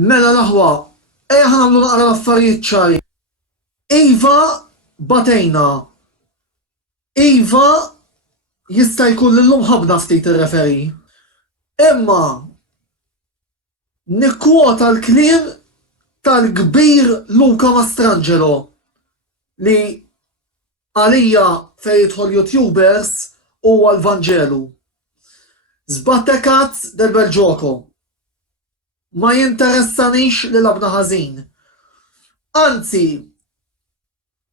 Mela l-aħwa, ħanamlu naqra affarijiet ċari. Iva batejna. Iva jista' jkun lillum ħabna ftit ir-referi. Imma nikkwota l-kliem tal-kbir Luca Mastrangelo li għalija fejn jidħol YouTubers huwa l-Vanġelu. Zbattekat del bel ġoko. Ma jinteressanix li labna ħażin. Anzi,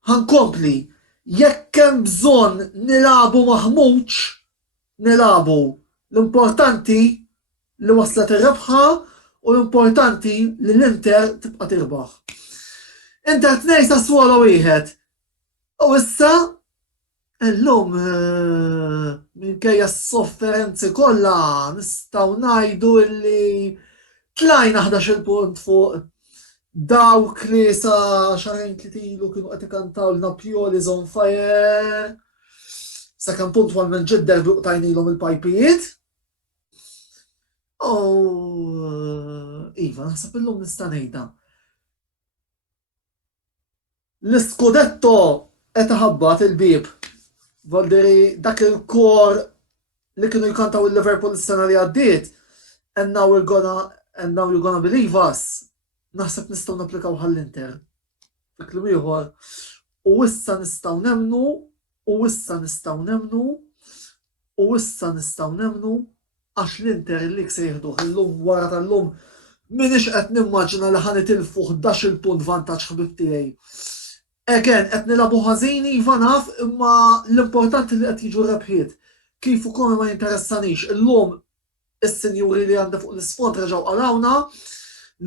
ħankompli, jekk hemm bżonn nilabu maħmuġ, nilabu. L-importanti li waslet ir-rebħa u l-importanti li l-Inter tibqa' tirbaħ. Inter tnejn Sassuolo wieħed. U issa illum minkejja s-sofferenzi kollha nistgħu ngħidu li tlajna 11 punt fuq dawk li sa xarajn ilu kienu qed ikantaw l-Napjoli on fire. Sakemm punt wal minn ġidder biqtajnilhom il-pajpijiet. Iva, naħseb illum nista' ngħidha. L-iskudetto qed iħabbat il-bieb. Volderi dak il-kor li kienu jkantaw il-Liverpool is-sena li għaddiet, and now you're gonna believe us. Naħseb nistgħu napplikaw ħall-Inter. Fiklu ieħor. U issa nistgħu nemnu, u issa nistgħu nemnu, u issa nistgħu nemnu għax l-Inter li se jieħduh illum wara tal-lum minix qed nimmaġina li ħanitilfu 11 punt vantaġġ ħbib tiegħi. Again, qed nilagħbu ħażin iva naf, imma l-importanti li qed jiġu rebħiet. Kif ukoll ma jinteressanix. Illum is-sinjuri li għandha fuq l-isfond reġgħu qarawna,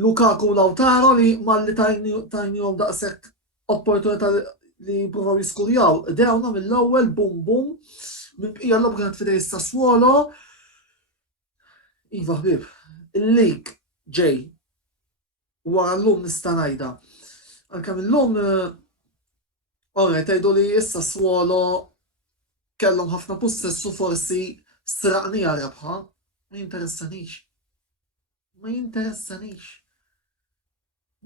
Lukaku u Lautaro li malli tajnihom daqshekk opportunità li jippruvaw jiskurjaw. Dewna mill-ewwel bum bum, minn bqija l-lob kienet fidej Sassuolo. Iva ħbib, il-lig ġej wara llum nista' ngħidha. Anke millum tgħidu li Sassuolo kellhom ħafna possessu forsi sraqnija rebħa. Ma jinteressanix. Ma jinteressanix.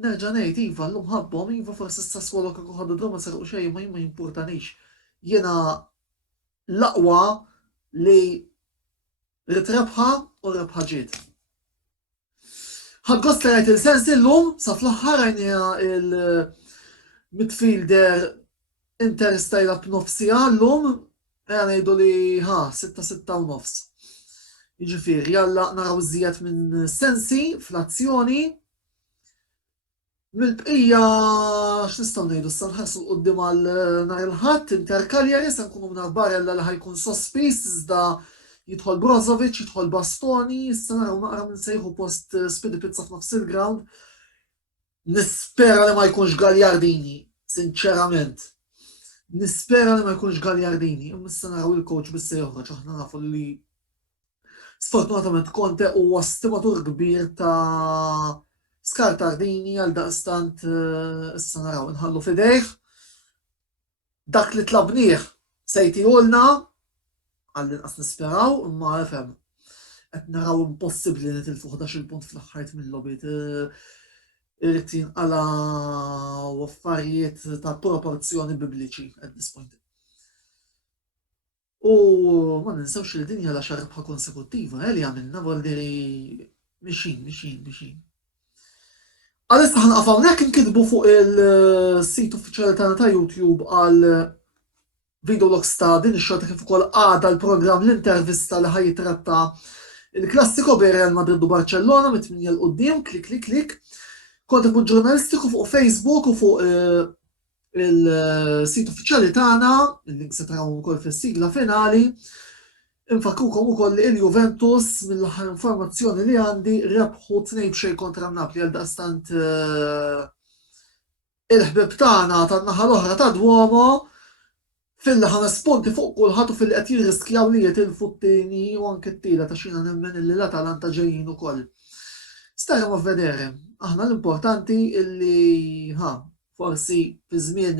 Nerġa' ngħid iva llum ħabbhom, iva forsi Sassuolo kieku ħadu droma serqu xejn ma jimpurtanix. Jiena l-aqwa li rrid rebħa u rebħa ġiet. Ħadgost li rajt il-sens illum sa fl-aħħar għajnija il-midfielder Inter stajla b'nofsija llum ngħidu li 6 u nofs. Jiġifieri jalla naraw iżjed minn sensi fl-azzjoni. Mill-bqija x'nistgħu ngħidu issa nħarsu l-qudiem għal nhar il-Ħadd Inter Cagliari se nkunu minn Barella li ħajkun sospiż iżda jidħol Brozovic, jidħol Bastoni, issa naraw naqra minn sejħu post Spidi Pizza f'nofs il-ground. Nispera li ma jkunx Gagliardini, sinċerament. Nispera li ma jkunx Gagliardini, issa naraw il-coach bissa joħroġ, aħna nafu li sfortunatament Conte huwa stimatur kbir ta' Skartardini għal daqstant issa naraw nħallu fidejh. Dak li tlabnieh se jtihulna għall-inqas nisperaw, imma FM qed naraw impossibbli li tilfu 11 punt fl-aħħar mill-logħbiet. Irid jinqalgħu affarijiet ta' proporzjoni bibliċi at this point. U ma ninsewx li dinja l-10 rebħa konsekuttiva li għamilna volderi mixin. Għalissa ħanqaf hawnhekk inkitbu fuq il-sit uffiċjali tagħna ta' YouTube għal videologs ta' din ix-xorta kif ukoll għada l-programm l-intervista li ħajjitratta il-klassiko bejn Real Madrid u Barcellona mit-8 l-qudiem, klik. Kontribut ġurnalistiku fuq Facebook u fuq il-sit uffiċjali tagħna, il-link se tarawhom ukoll fis-sigla finali. Infakrukom ukoll li il-Juventus mill-aħħar informazzjoni li għandi rebħu 2-0 kontra Napoli għal daqstant il-ħbib tagħna tan-naħa l-oħra ta' Duomo fil-5 punti fuq kulħadd u fil qed jirriskjaw li jitilfu t-tieni u anke t-tielet għax jiena nemmen illi l-Atalanta ġejjin ukoll. Staremo f'vedere. Aħna l-importanti illi forsi fi żmien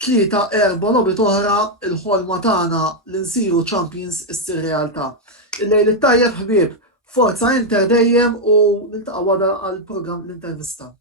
3-4 logħbiet oħra il-ħolma tagħna li nsiru champions issir realtà. Il-lejl it-tajjeb ħbieb, forza Inter dejjem u niltaqgħu wara għall-programm l-intervista.